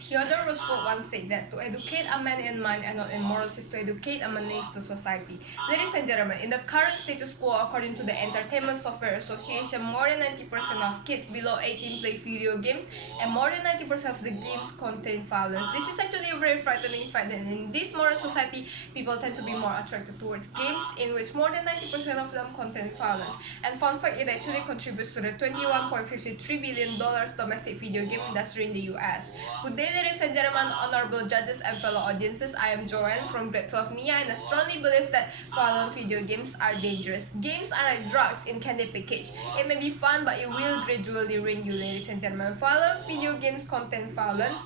Theodore Roosevelt once said that to educate a man in mind and not in morals is to educate a menace to society. Ladies and gentlemen, in the current status quo, according to the Entertainment Software Association, more than 90% of kids below 18 play video games, and more than 90% of the games contain violence. This is actually a very frightening fact that in this modern society, people tend to be more attracted towards games in which more than 90% of them contain violence. And fun fact, it actually contributes to the $21.53 billion domestic video game industry in the US. Good day, ladies and gentlemen, honorable judges and fellow audiences. I am Joanne from grade 12 MIA, and I strongly believe that violent video games are dangerous. Games are like drugs in candy package. It may be fun, but it will gradually ruin you, ladies and gentlemen. Violent video games contain violence,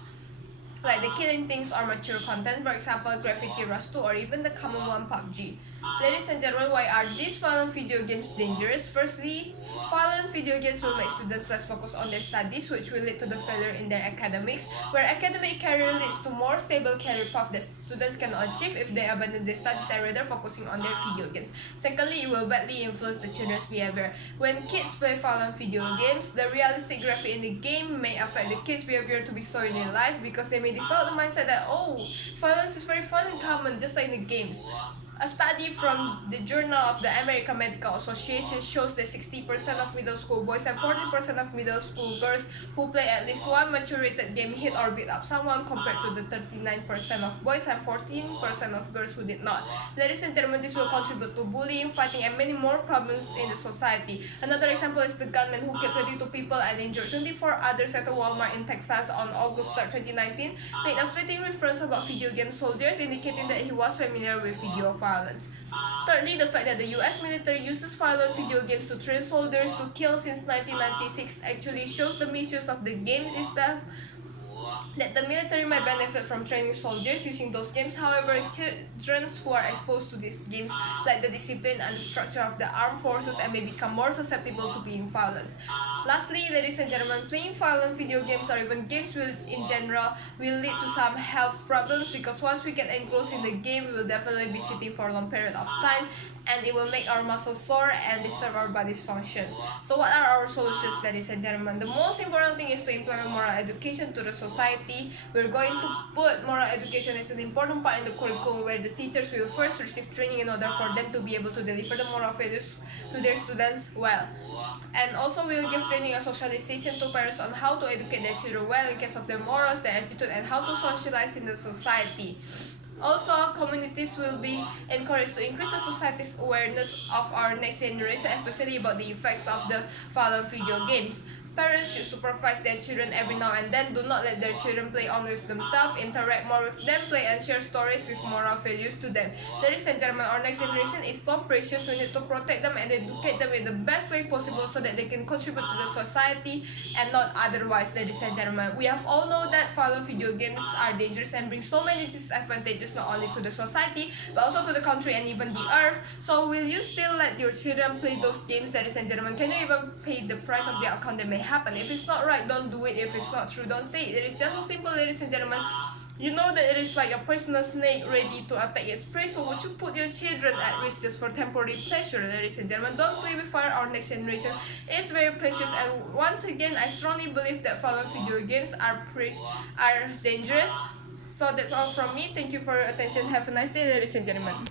like the killing things or mature content, for example, Graffiti Rush 2 or even the common one, PUBG. Ladies and gentlemen, why are these violent video games dangerous? Firstly, violent video games will make students less focused on their studies, which will lead to the failure in their academics, where academic career leads to more stable career path that students can achieve if they abandon their studies and rather focusing on their video games. Secondly, it will badly influence the children's behavior. When kids play violent video games, the realistic graphic in the game may affect the kids' behavior to be so in real life, because they may develop the mindset that, oh, violence is very fun and common, just like in the games. A study from the Journal of the American Medical Association shows that 60% of middle school boys and 40% of middle school girls who play at least one mature-rated game hit or beat up someone, compared to the 39% of boys and 14% of girls who did not. Ladies and gentlemen, this will contribute to bullying, fighting, and many more problems in the society. Another example is the gunman who killed 22 people and injured 24 others at a Walmart in Texas on August 3, 2019, made a fleeting reference about video game soldiers, indicating that he was familiar with video violence. Thirdly, the fact that the US military uses violent video games to train soldiers to kill since 1996 actually shows the misuse of the games itself, that the military might benefit from training soldiers using those games. However, children who are exposed to these games lack the discipline and the structure of the armed forces and may become more susceptible to being violent. Lastly, ladies and gentlemen, playing violent video games or even games in general will lead to some health problems, because once we get engrossed in the game, we will definitely be sitting for a long period of time, and it will make our muscles sore and disturb our body's function. So what are our solutions, ladies and gentlemen? The most important thing is to implement moral education to the society. We're going to put moral education as an important part in the curriculum, where the teachers will first receive training in order for them to be able to deliver the moral values to their students well. And also we'll give training and socialization to parents on how to educate their children well in case of their morals, their attitude, and how to socialize in the society. Also, communities will be encouraged to increase the society's awareness of our next generation, especially about the effects of the violent video games. Parents should supervise their children every now and then. Do not let their children play on with themselves. Interact more with them, play and share stories with moral values to them. Ladies and gentlemen, our next generation is so precious. We need to protect them and educate them in the best way possible so that they can contribute to the society and not otherwise, ladies and gentlemen. We have all know that violent video games are dangerous and bring so many disadvantages, not only to the society but also to the country and even the earth. So will you still let your children play those games, ladies and gentlemen? Can you even pay the price of the outcome that may happen? If it's not right, don't do it. If it's not true, don't say it. It is just so simple, ladies and gentlemen. You know that it is like a poisonous snake ready to attack its prey, so would you put your children at risk just for temporary pleasure, ladies and gentlemen? Don't play with fire. Our next generation is very precious, and once again, I strongly believe that violent video games are dangerous. So that's all from me. Thank you for your attention. Have a nice day, ladies and gentlemen.